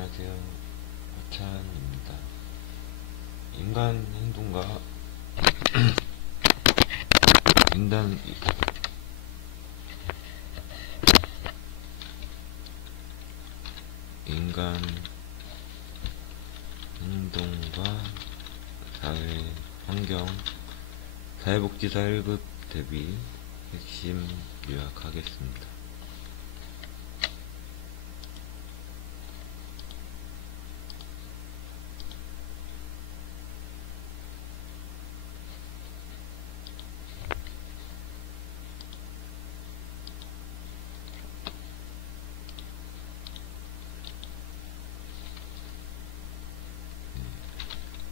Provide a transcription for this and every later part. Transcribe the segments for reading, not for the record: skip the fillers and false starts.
안녕하세요. 하찬입니다. 인간 행동과 인간 행동과 사회 환경 사회복지사 1급 대비 핵심 요약하겠습니다.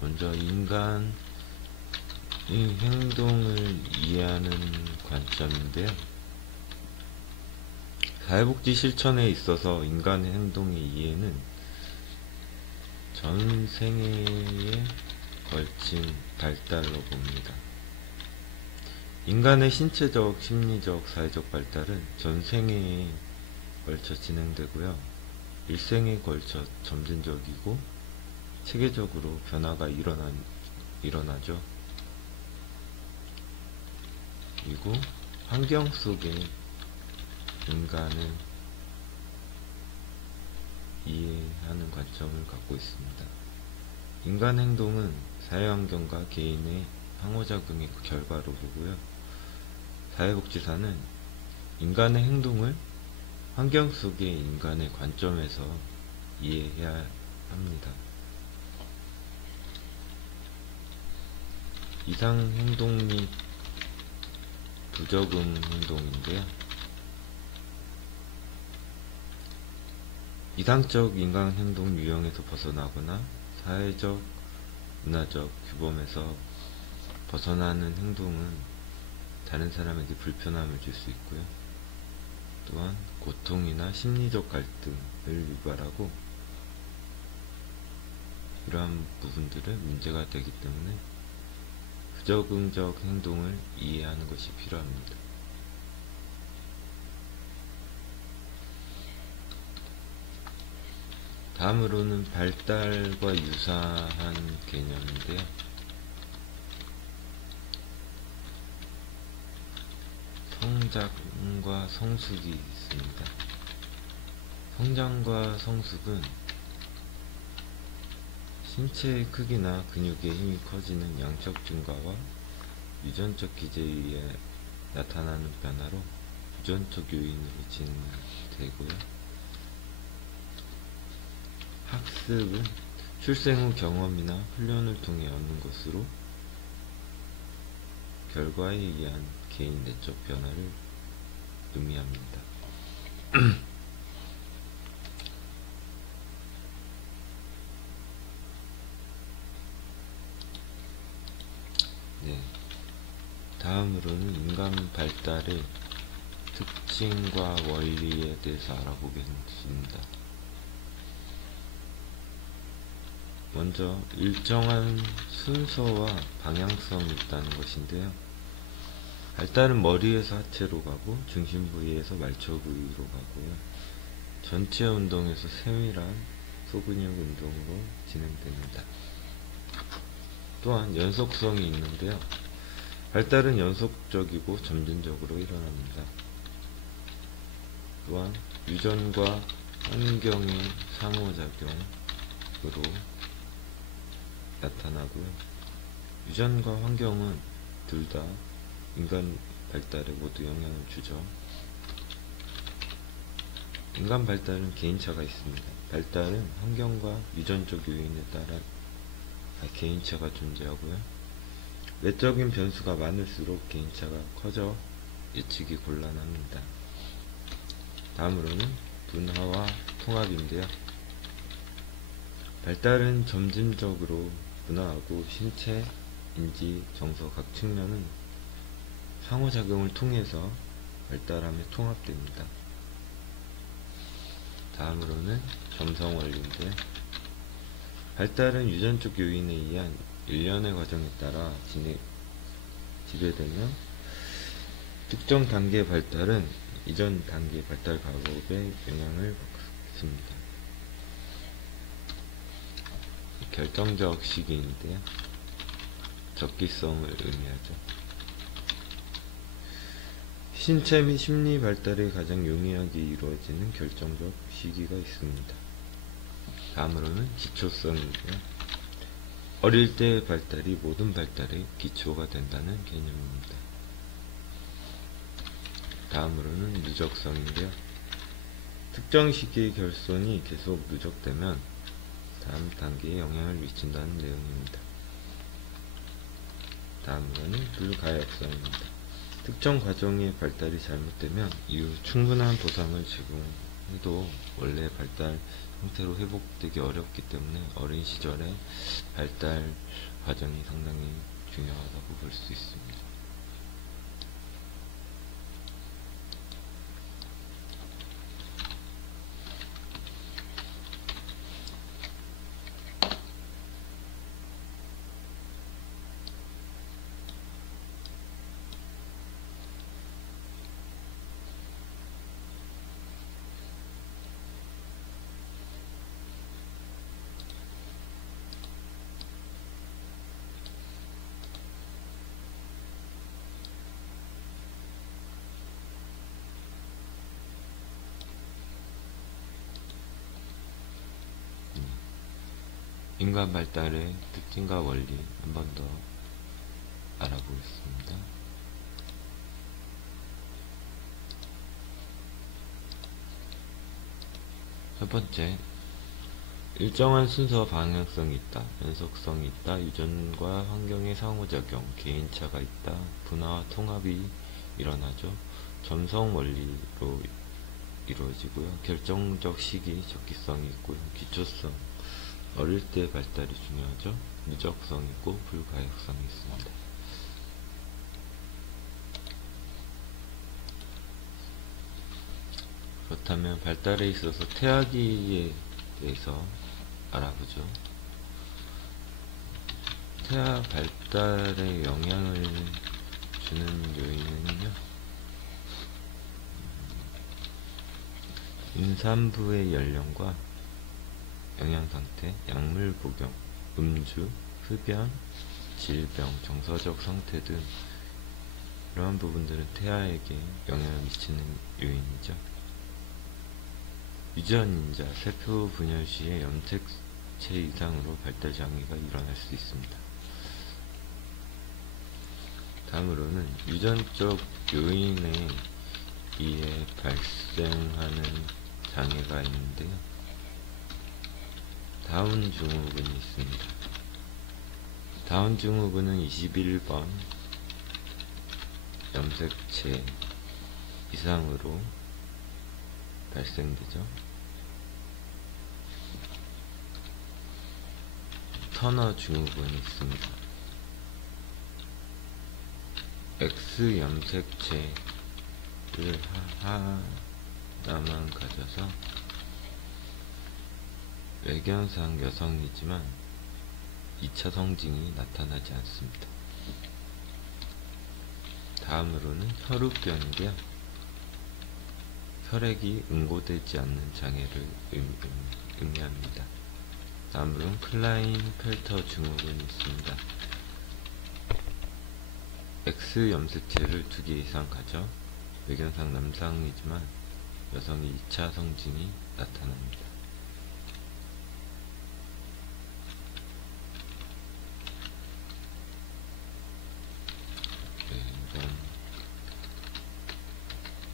먼저 인간의 행동을 이해하는 관점인데요. 사회복지 실천에 있어서 인간의 행동의 이해는 전 생애에 걸친 발달로 봅니다. 인간의 신체적, 심리적, 사회적 발달은 전 생애에 걸쳐 진행되고요. 일생에 걸쳐 점진적이고 체계적으로 변화가 일어나죠. 그리고 환경 속에 인간을 이해하는 관점을 갖고 있습니다. 인간 행동은 사회환경과 개인의 상호작용의 결과로 보고요. 사회복지사는 인간의 행동을 환경 속의 인간의 관점에서 이해해야 합니다. 이상 행동 및 부적응 행동인데요. 이상적 인간 행동 유형에서 벗어나거나 사회적, 문화적 규범에서 벗어나는 행동은 다른 사람에게 불편함을 줄 수 있고요. 또한 고통이나 심리적 갈등을 유발하고 이러한 부분들은 문제가 되기 때문에 부적응적 행동을 이해하는 것이 필요합니다. 다음으로는 발달과 유사한 개념인데요. 성장과 성숙이 있습니다. 성장과 성숙은 신체의 크기나 근육의 힘이 커지는 양적 증가와 유전적 기제에 의해 나타나는 변화로 유전적 요인으로 진행되고요. 학습은 출생 후 경험이나 훈련을 통해 얻는 것으로 결과에 의한 개인 내적 변화를 의미합니다. 다음으로는 인간 발달의 특징과 원리에 대해서 알아보겠습니다. 먼저 일정한 순서와 방향성이 있다는 것인데요. 발달은 머리에서 하체로 가고 중심 부위에서 말초 부위로 가고요. 전체 운동에서 세밀한 소근육 운동으로 진행됩니다. 또한 연속성이 있는데요. 발달은 연속적이고 점진적으로 일어납니다. 또한 유전과 환경의 상호작용으로 나타나고요. 유전과 환경은 둘 다 인간 발달에 모두 영향을 주죠. 인간 발달은 개인차가 있습니다. 발달은 환경과 유전적 요인에 따라 개인차가 존재하고요. 외적인 변수가 많을수록 개인차가 커져 예측이 곤란합니다. 다음으로는 분화와 통합인데요. 발달은 점진적으로 분화하고 신체, 인지, 정서 각 측면은 상호작용을 통해서 발달함에 통합됩니다. 다음으로는 점성원리인데요. 발달은 유전적 요인에 의한 일련의 과정에 따라 지배되며 특정 단계의 발달은 이전 단계의 발달 과업에 영향을 받습니다. 결정적 시기인데요. 적기성을 의미하죠. 신체 및 심리 발달이 가장 용이하게 이루어지는 결정적 시기가 있습니다. 다음으로는 기초성인데요. 어릴 때의 발달이 모든 발달의 기초가 된다는 개념입니다. 다음으로는 누적성인데요. 특정 시기의 결손이 계속 누적되면 다음 단계에 영향을 미친다는 내용입니다. 다음으로는 불가역성입니다. 특정 과정의 발달이 잘못되면 이후 충분한 보상을 제공해도 원래 발달 형태로 회복되기 어렵기 때문에 어린 시절의 발달 과정이 상당히 중요하다고 볼 수 있습니다. 인간 발달의 특징과 원리 한 번 더 알아보겠습니다. 첫 번째, 일정한 순서 방향성이 있다, 연속성이 있다, 유전과 환경의 상호작용, 개인차가 있다, 분화와 통합이 일어나죠. 점성 원리로 이루어지고요. 결정적 시기, 적기성이 있고요. 기초성, 어릴 때 발달이 중요하죠. 누적성이 있고 불가역성이 있습니다. 그렇다면 발달에 있어서 태아기에 대해서 알아보죠. 태아 발달에 영향을 주는 요인은요, 임산부의 연령과 영양상태, 약물 복용, 음주, 흡연, 질병, 정서적 상태 등 이러한 부분들은 태아에게 영향을 미치는 요인이죠. 유전인자, 세포 분열 시에 염색체 이상으로 발달 장애가 일어날 수 있습니다. 다음으로는 유전적 요인에 의해 발생하는 장애가 있는데요. 다운 증후군이 있습니다. 다운 증후군은 21번 염색체 이상으로 발생되죠. 터너 증후군이 있습니다. X 염색체를 하나만 가져서 외견상 여성이지만 2차 성징이 나타나지 않습니다. 다음으로는 혈우병인데요. 혈액이 응고되지 않는 장애를 의미합니다. 다음으로는 클라인펠터 증후군이 있습니다. X 염색체를 2개 이상 가져 외견상 남성이지만 여성이 2차 성징이 나타납니다.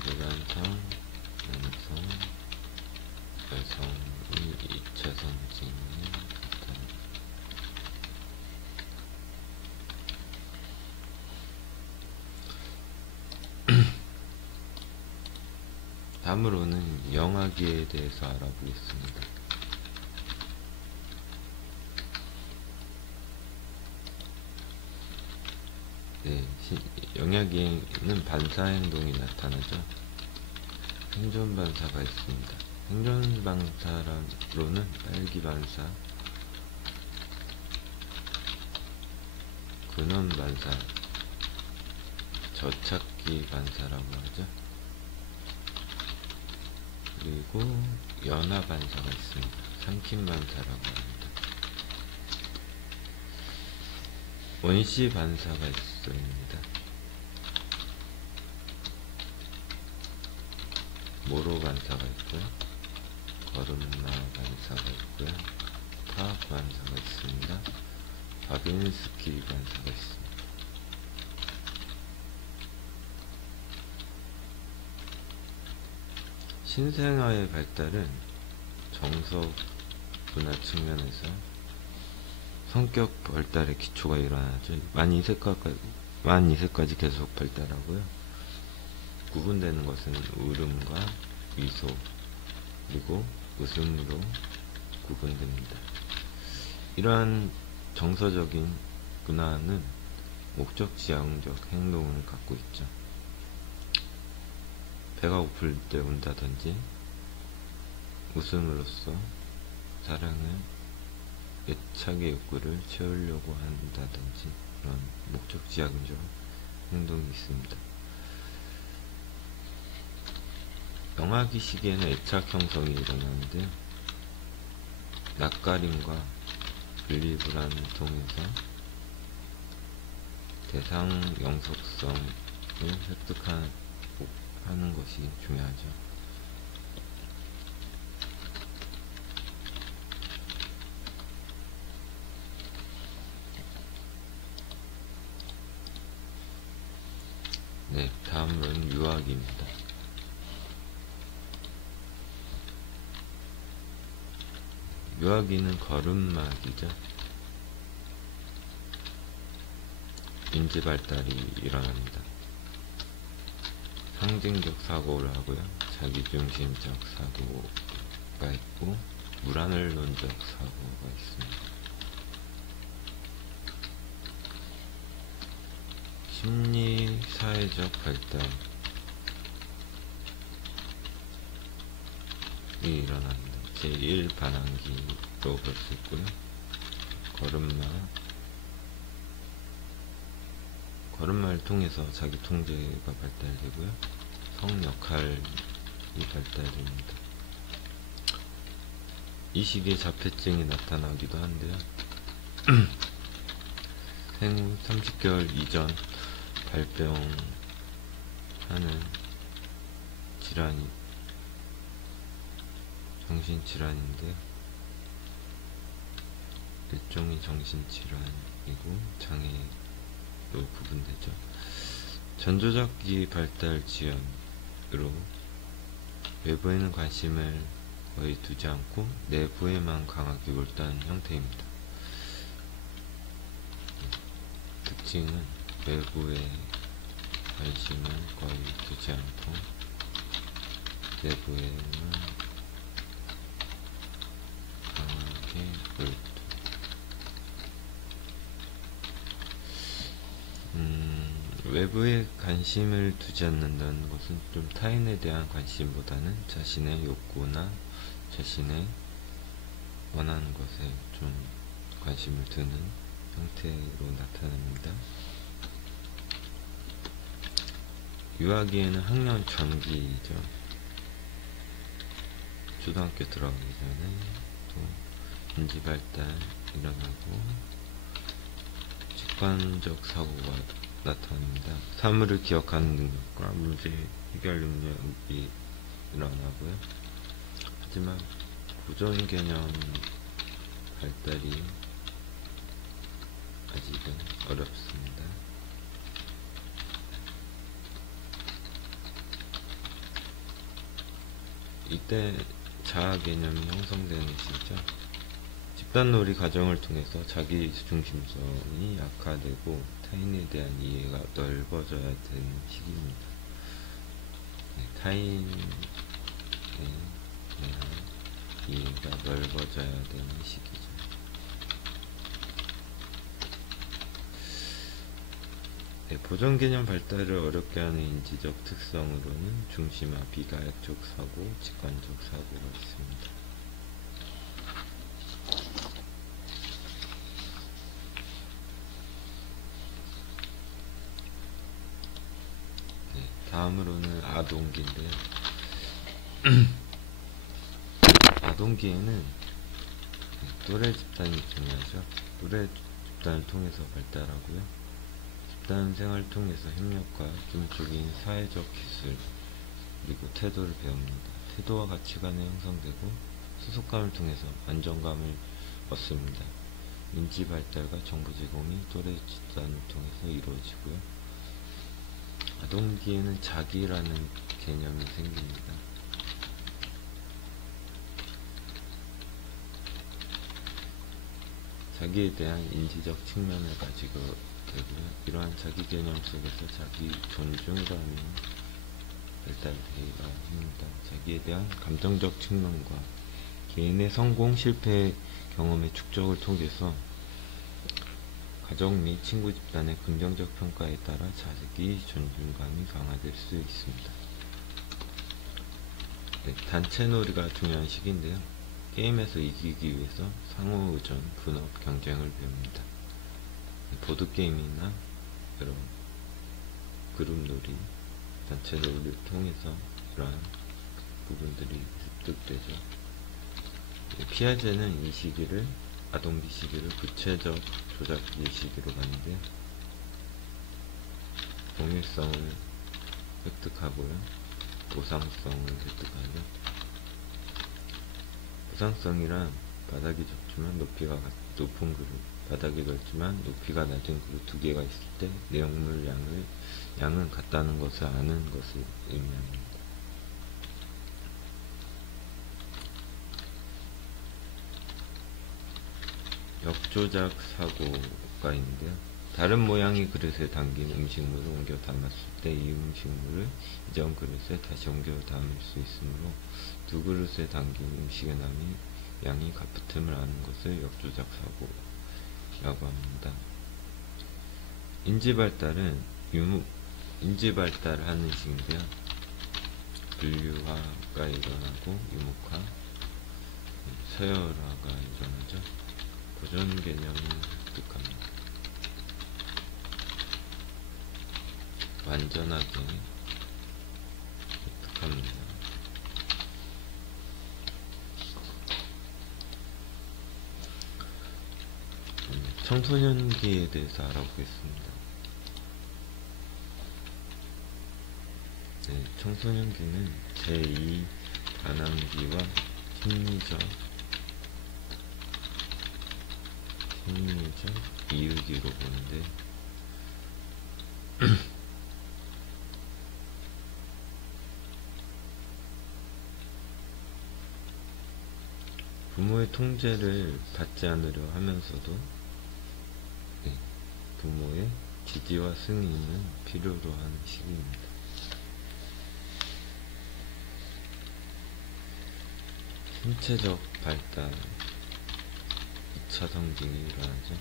외견상 남성, 여성이 2차 성징이 나타납니다. 다음으로는 영아기에 대해서 알아보겠습니다. 네, 영아기에는 반사행동이 나타나죠. 생존반사가 있습니다. 생존반사로는 빨기반사, 근원반사, 저찾기 반사라고 하죠. 그리고 연화반사가 있습니다. 삼킴반사라고 합니다. 원시 반사가 있습니다. 모로 반사가 있고요. 거름나 반사가 있고요. 타 반사가 있습니다. 바빈스키 반사가 있습니다. 신생아의 발달은 정서 문화 측면에서 성격 발달의 기초가 일어나죠. 만 2세까지 계속 발달하고요. 구분되는 것은 울음과 미소 그리고 웃음으로 구분됩니다. 이러한 정서적인 문화는 목적지향적 행동을 갖고 있죠. 배가 고플 때 운다든지 웃음으로써 사랑을 애착의 욕구를 채우려고 한다든지 그런 목적지향적 행동이 있습니다. 영아기 시기에는 애착 형성이 일어나는데요. 낯가림과 분리불안을 통해서 대상 영속성을 획득하는 것이 중요하죠. 네, 다음은 유아기입니다. 유아기는 걸음마기죠. 인지 발달이 일어납니다. 상징적 사고를 하고요. 자기중심적 사고가 있고 무라늘론적 사고가 있습니다. 심리 사회적 발달이 일어납니다. 제1 반항기로 볼 수 있고요. 걸음마를 통해서 자기 통제가 발달되고요. 성 역할이 발달됩니다. 이 시기에 자폐증이 나타나기도 한데요. 생후 30개월 이전 발병하는 질환이 정신질환인데요. 일종의 정신질환이고 장애로 구분되죠. 전조적기 발달 지연으로 외부에는 관심을 거의 두지 않고 내부에만 강하게 몰두하는 형태입니다. 특징은 외부에 관심을 거의 두지 않고 내부에만 강하게 몰두. 외부에 관심을 두지 않는다는 것은 좀 타인에 대한 관심보다는 자신의 욕구나 자신의 원하는 것에 좀 관심을 두는 형태로 나타납니다. 유아기에는 학년 전기죠. 초등학교 들어가기 전에 또 인지 발달 일어나고 직관적 사고가 나타납니다. 사물을 기억하는 능력과 문제 해결 능력이 일어나고요. 하지만 고전 개념 발달이 아직은 어렵습니다. 이때 자아 개념이 형성되는 시기죠. 집단놀이 과정을 통해서 자기 중심성이 약화되고 타인에 대한 이해가 넓어져야 되는 시기입니다. 네, 타인에 대한 이해가 넓어져야 되는 시기죠. 네, 보존 개념 발달을 어렵게 하는 인지적 특성으로는 중심화, 비가역적 사고, 직관적 사고가 있습니다. 다음으로는 아동기인데요. 아동기에는 또래 집단이 중요하죠. 집단을 통해서 발달하고요. 집단 생활을 통해서 협력과 기본적인 사회적 기술 그리고 태도를 배웁니다. 태도와 가치관이 형성되고 소속감을 통해서 안정감을 얻습니다. 인지 발달과 정보 제공이 또래 집단을 통해서 이루어지고요. 아동기에는 자기라는 개념이 생깁니다. 자기에 대한 인지적 측면을 가지고 되고요. 이러한 자기 개념 속에서 자기 존중이라는 발달되기가 합니다. 자기에 대한 감정적 측면과 개인의 성공, 실패 경험의 축적을 통해서 가족 및 친구 집단의 긍정적 평가에 따라 자기 존중감이 강화될 수 있습니다. 네, 단체놀이가 중요한 시기인데요. 게임에서 이기기 위해서 상호의존, 분업, 경쟁을 배웁니다. 보드게임이나 여러 그룹놀이, 단체놀이를 통해서 이러한 부분들이 습득되죠. 피아제는 이 시기를 아동기 시기를 구체적 조작기 시기로 봤는데 동일성을 획득하고요. 보상성을 획득하죠. 보상성이란 바닥이 좁지만 높이가 높은 그룹, 바닥이 넓지만 높이가 낮은 그룹 두 개가 있을 때 내용물 양은 같다는 것을 아는 것을 의미합니다. 역조작 사고가 있는데요. 다른 모양의 그릇에 담긴 음식물을 옮겨 담았을 때 이 음식물을 이전 그릇에 다시 옮겨 담을 수 있으므로 두 그릇에 담긴 음식의 양이 같음을 아는 것을 역조작 사고라고 합니다. 인지발달은 인지발달을 하는 식인데요. 분류화가 일어나고 유목화, 서열화가 일어나죠. 보존 개념을 획득합니다. 완전하게 획득합니다. 청소년기에 대해서 알아보겠습니다. 네, 청소년기는 제2 반항기와 심리적 이유기로 보는데 부모의 통제를 받지 않으려 하면서도 부모의 지지와 승인은 필요로 하는 시기입니다. 신체적 발달 2차 성징이 일어나죠.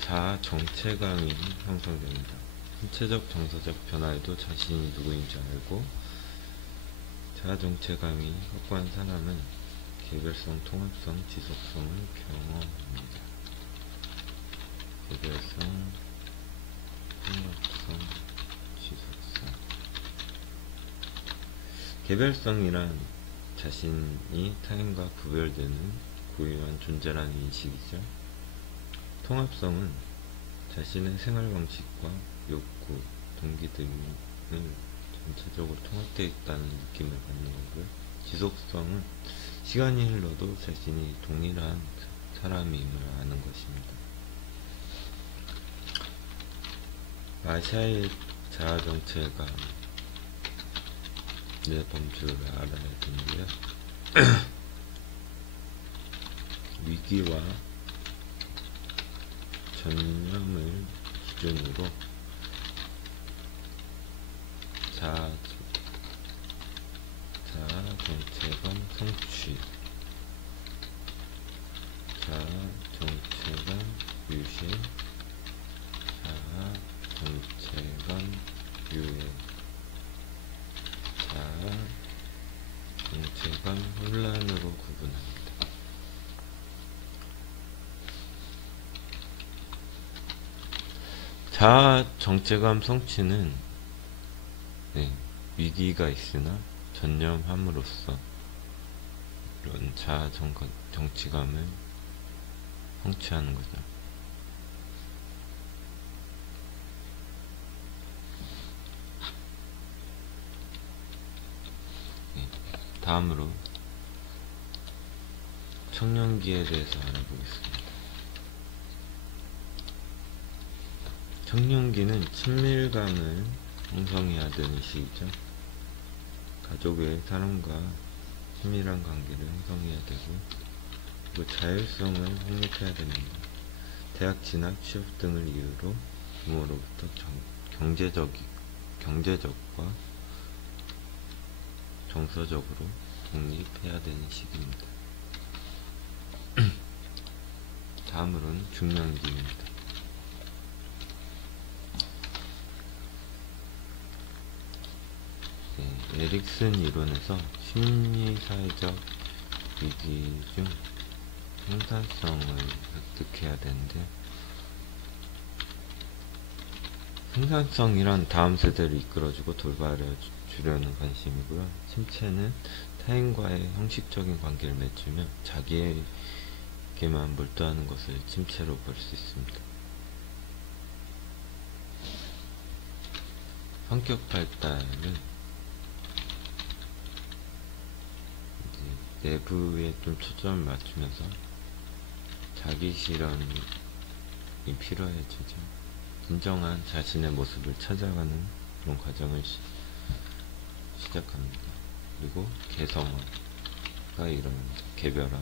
자아 정체감이 형성됩니다. 신체적 정서적 변화에도 자신이 누구인지 알고 자아 정체감이 확고한 사람은 개별성, 통합성, 지속성을 경험합니다. 개별성, 통합성, 지속성. 개별성이란 자신이 타인과 구별되는 고유한 존재라는 인식이죠. 통합성은 자신의 생활 방식과 욕구, 동기 등을 전체적으로 통합되어 있다는 느낌을 받는 거고요. 지속성은 시간이 흘러도 자신이 동일한 사람임을 아는 것입니다. 마샤의 자아 정체감의 범주를 알아야 되는데요. 위기와 전념을 기준으로 자아 정체감 성취, 자아 정체감 유신, 자아 정체감 유행, 자아 정체감 혼란으로 구분합니다. 자아 정체감 성취는 위기가 있으나 전념함으로써 이런 자아 정치감을 성취하는 거죠. 다음으로 청년기에 대해서 알아보겠습니다. 청년기는 친밀감을 형성해야 되는 시기죠. 가족의 사람과 친밀한 관계를 형성해야 되고, 그리고 자율성을 확립해야 됩니다. 대학 진학, 취업 등을 이유로 부모로부터 경제적과 정서적으로 독립해야 되는 시기입니다. 다음으로는 중년기입니다. 에릭슨 이론에서 심리사회적 위기 중 생산성을 획득해야 되는데, 생산성이란 다음 세대를 이끌어주고 돌봐주려는 관심이고요. 침체는 타인과의 형식적인 관계를 맺으며 자기에게만 몰두하는 것을 침체로 볼 수 있습니다. 성격 발달은 내부에 좀 초점을 맞추면서 자기 실현이 필요해지죠. 진정한 자신의 모습을 찾아가는 그런 과정을 시작합니다. 그리고 개성화가 일어납니다. 개별화.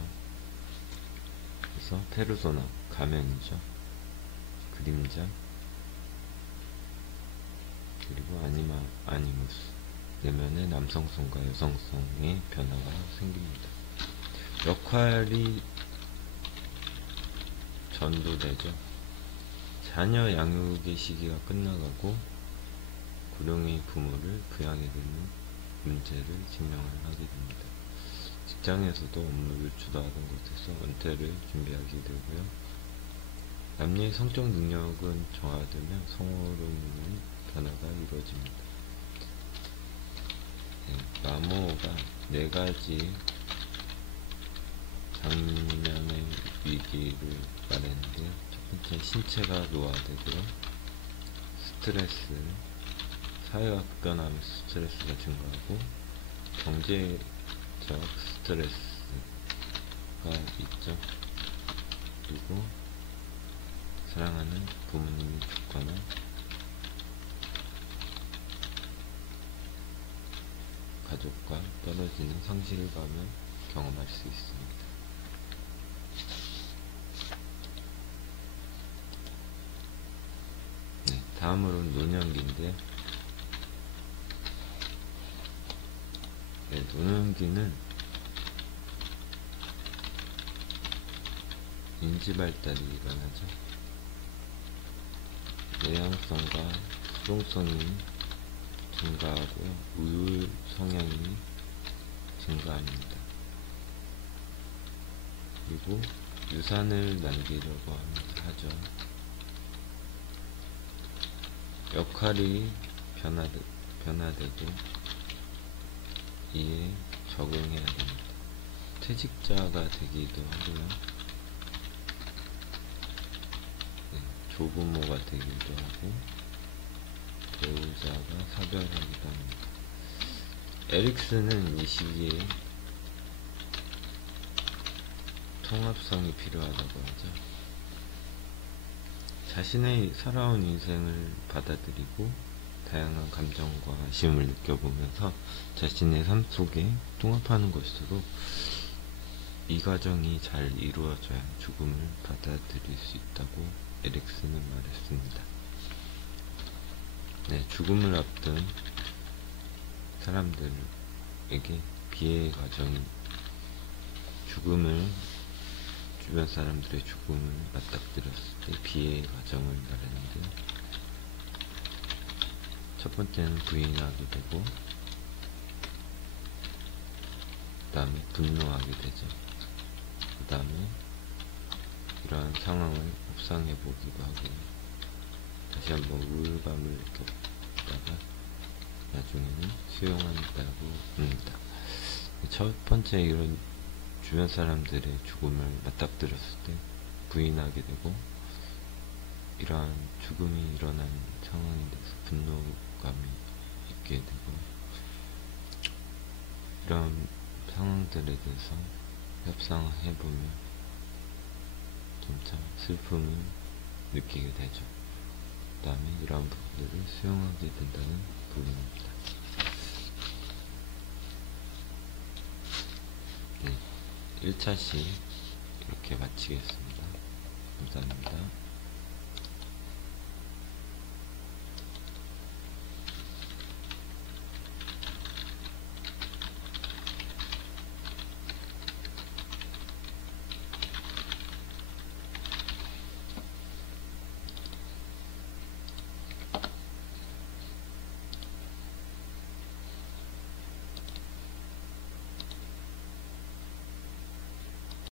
그래서 페르소나, 가면이죠. 그림자. 그리고 아니무스. 내면의 남성성과 여성성의 변화가 생깁니다. 역할이 전도되죠. 자녀 양육의 시기가 끝나가고 고령의 부모를 부양해 되는 문제를 직면을 하게 됩니다. 직장에서도 업무를 주도하던 곳에서 은퇴를 준비하게 되고요. 남녀의 성적 능력은 정화되며 성호르몬의 변화가 이루어집니다. 마모가 4가지 장면의 위기를 말했는데, 첫 번째 신체가 노화되고요. 스트레스, 사회가 급변하면서 스트레스가 증가하고, 경제적 스트레스가 있죠. 그리고 사랑하는 부모님이 죽거나 가족과 떨어지는 상실감을 경험할 수 있습니다. 다음으로는 노년기인데, 노년기는 인지발달이 일어나죠. 내향성과 수동성이 증가하고요. 우울 성향이 증가합니다. 그리고 유산을 남기려고 하죠. 역할이 변화되고 이에 적응해야 됩니다. 퇴직자가 되기도 하고요. 조부모가 되기도 하고 배우자가 사별하기도 합니다. 에릭슨은 이 시기에 통합성이 필요하다고 하죠. 자신의 살아온 인생을 받아들이고 다양한 감정과 아쉬움을 느껴보면서 자신의 삶 속에 통합하는 것으로 이 과정이 잘 이루어져야 죽음을 받아들일 수 있다고 에릭슨은 말했습니다. 죽음을 앞둔 사람들에게 비애의 과정이, 주변 사람들의 죽음을 맞닥뜨렸을 때 비애의 과정을 말했는데, 첫 번째는 부인하게 되고, 그 다음에 분노하게 되죠. 그 다음에 이러한 상황을 묵상해보기도 하고, 다시 한번 우울감을 느꼈다가 나중에는 수용한다고 합니다. 첫 번째 이런 주변 사람들의 죽음을 맞닥뜨렸을 때 부인하게 되고, 이러한 죽음이 일어난 상황에 대해서 분노감이 있게 되고, 이런 상황들에 대해서 협상해보면 점차 슬픔을 느끼게 되죠. 그 다음에 이러한 부분들을 수용하게 된다는 부분입니다. 네, 1차 시 이렇게 마치겠습니다. 감사합니다.